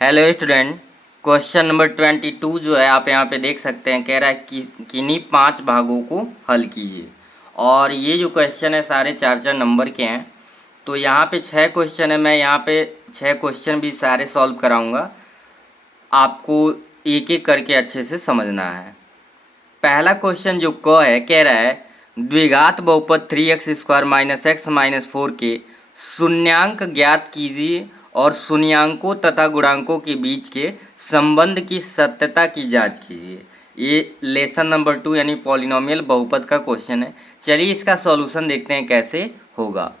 Hello student, question number 22 जो है आप यहाँ पे देख सकते हैं, कह रहा है कि किन्हीं 5 भागों को हल कीजिए। और ये जो क्वेश्चन है सारे 4-4 नंबर के हैं। तो यहाँ पे 6 क्वेश्चन है, मैं यहाँ पे 6 क्वेश्चन भी सारे सॉल्व कराऊंगा। आपको एक एक करके अच्छे से समझना है। पहला क्वेश्चन जो क है, कह रहा है द्विघात बहुपद 3x² - x - 4 के शून्यांक ज्ञात कीजिए और शून्यांकों तथा गुणांकों के बीच के संबंध की सत्यता की जांच कीजिए। ये लेसन नंबर 2 यानी पॉलिनोमियल बहुपद का क्वेश्चन है। चलिए इसका सॉल्यूशन देखते हैं कैसे होगा।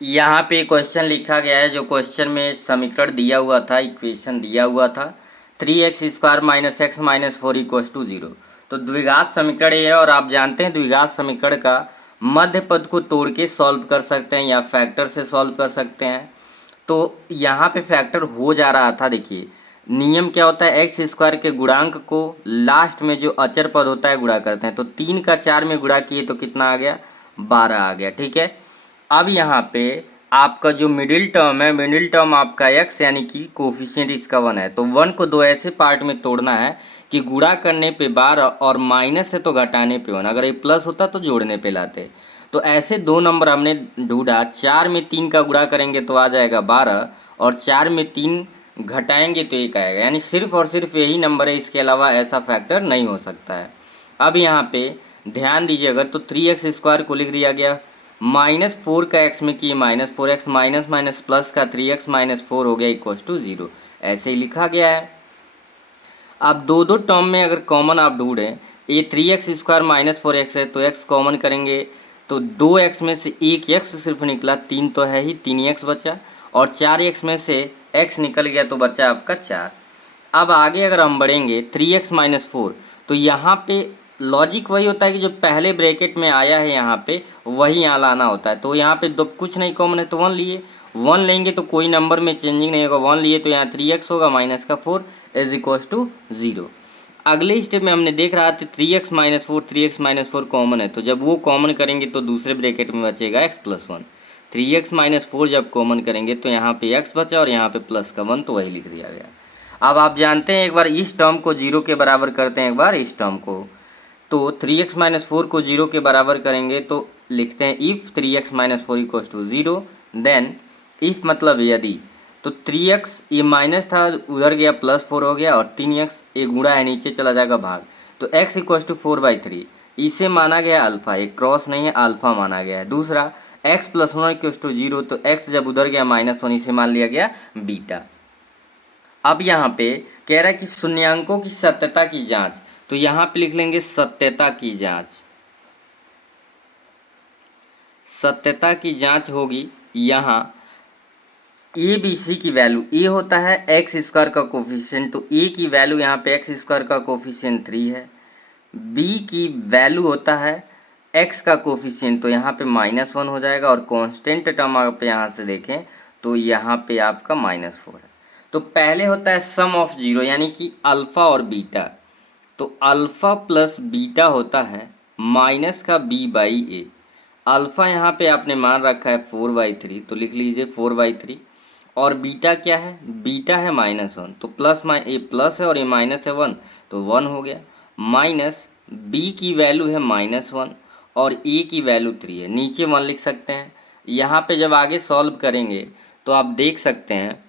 यहाँ पे क्वेश्चन लिखा गया है, जो क्वेश्चन में समीकरण दिया हुआ था, इक्वेशन दिया हुआ था 3x² - x - 4 = 0। तो द्विघात समीकरण ये है, और आप जानते हैं द्विघात समीकरण का मध्य पद को तोड़ के सॉल्व कर सकते हैं या फैक्टर से सॉल्व कर सकते हैं। तो यहाँ पे फैक्टर हो जा रहा था। देखिए नियम क्या होता है, x² के गुणांक को लास्ट में जो अचर पद होता है गुणा करते हैं। तो 3 का 4 में गुणा किए तो कितना आ गया, 12 आ गया। ठीक है, अब यहाँ पे आपका जो मिडिल टर्म है, मिडिल टर्म आपका x यानी कि कोफिशिएंट इसका 1 है। तो 1 को दो ऐसे पार्ट में तोड़ना है कि गुणा करने पे 12 और माइनस है तो घटाने पे 1। अगर ये प्लस होता तो जोड़ने पे लाते। तो ऐसे दो नंबर हमने ढूंढा। 4 में 3 का गुणा करेंगे तो आ जाएगा 12, और 4 में 3 घटाएंगे तो 1 आएगा। यानी सिर्फ और सिर्फ यही नंबर है, इसके अलावा ऐसा फैक्टर नहीं हो सकता है। अब यहाँ पे ध्यान दीजिए, अगर तो 3x² को लिख दिया गया -4 का x में किए -4x, माइनस माइनस प्लस का 3x - 4 हो गया = 0। ऐसे ही लिखा गया है। अब दो दो टर्म में अगर कॉमन आप ढूंढें, ये 3x² - 4x है तो x कॉमन करेंगे तो 2x में से एक x सिर्फ निकला, 3 तो है ही, 3x बचा, और 4x में से x निकल गया तो बचा आपका 4। अब आगे अगर हम बढ़ेंगे 3x - 4, तो यहाँ पे लॉजिक वही होता है कि जो पहले ब्रैकेट में आया है यहाँ पे वही यहाँ लाना होता है। तो यहाँ पे दो कुछ नहीं कॉमन है तो 1 लिए, 1 लेंगे तो कोई नंबर में चेंजिंग नहीं होगा। 1 लिए तो यहाँ 3x होगा माइनस का 4 = 0। अगले स्टेप में हमने देख रहा था 3x - 4, 3x - 4 कॉमन है, तो जब वो कॉमन करेंगे तो दूसरे ब्रैकेट में बचेगा x + 1। 3x - 4 जब कॉमन करेंगे तो यहाँ पे x बचा और यहाँ पे प्लस का 1, तो वही लिख दिया गया। अब आप जानते हैं, एक बार इस टर्म को 0 के बराबर करते हैं, एक बार इस टर्म को। तो 3x - 4 को 0 के बराबर करेंगे तो लिखते हैं इफ़ 3x - 4 = 0, देन इफ़ मतलब यदि। तो 3x ये माइनस था उधर गया +4 हो गया, और 3x ये गुणा है नीचे चला जाएगा भाग, तो x = 4/3। इसे माना गया अल्फ़ा, एक क्रॉस नहीं है, अल्फ़ा माना गया है। दूसरा x + 1 = 0, तो x जब उधर गया -1, इसे मान लिया गया बीटा। अब यहाँ पे कह रहा है कि शून्यांकों की सत्यता की जांच, तो यहाँ पे लिख लेंगे सत्यता की जांच। सत्यता की जांच होगी यहाँ ए बी सी की वैल्यू। ए होता है x² का कोफिशिएंट, तो ए की वैल्यू यहाँ पे x² का कोफिशिएंट 3 है। बी की वैल्यू होता है x का कोफिशिएंट, तो यहाँ पे -1 हो जाएगा, और कांस्टेंट टर्म आप यहाँ से देखें तो यहाँ पे आपका -4 है। तो पहले होता है सम ऑफ 0 यानी कि अल्फ़ा और बीटा, तो अल्फ़ा प्लस बीटा होता है माइनस का b/a। अल्फ़ा यहाँ पे आपने मान रखा है 4/3, तो लिख लीजिए 4/3, और बीटा क्या है, बीटा है -1, तो ये प्लस है और ये माइनस है 1, तो 1 हो गया। माइनस b की वैल्यू है -1 और a की वैल्यू 3 है, नीचे 1 लिख सकते हैं। यहाँ पे जब आगे सॉल्व करेंगे तो आप देख सकते हैं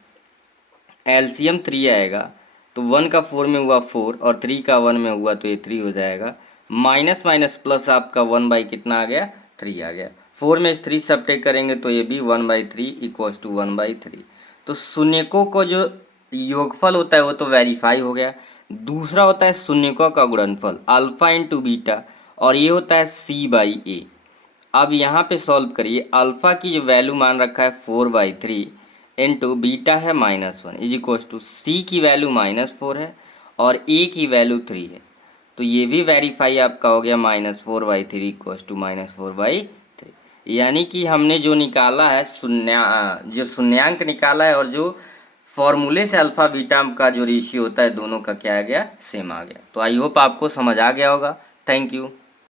एलसीएम 3 आएगा, तो 1 का 4 में हुआ 4 और 3 का 1 में हुआ तो ये 3 हो जाएगा। माइनस माइनस प्लस आपका 1 कितना आ गया, 3 आ गया। 4 में 3 सब्ट्रैक्ट करेंगे तो ये भी 1/3 = 1/3। तो शून्यकों को जो योगफल होता है वो तो वेरीफाई हो गया। दूसरा होता है शून्यकों का गुणनफल अल्फा × बीटा, और ये होता है c/a। अब यहाँ पे सॉल्व करिए, अल्फ़ा की जो वैल्यू मान रखा है 4/3 इंटू बीटा है -1 = c की वैल्यू -4 है और a की वैल्यू 3 है। तो ये भी वेरीफाई आपका हो गया, -4/3 = -4/3। यानी कि हमने जो निकाला है जो शून्यांक निकाला है, और जो फॉर्मूले से अल्फ़ा बीटा का जो रेशियो होता है दोनों का क्या आ गया, सेम आ गया। तो आई होप आपको समझ आ गया होगा। Thank you.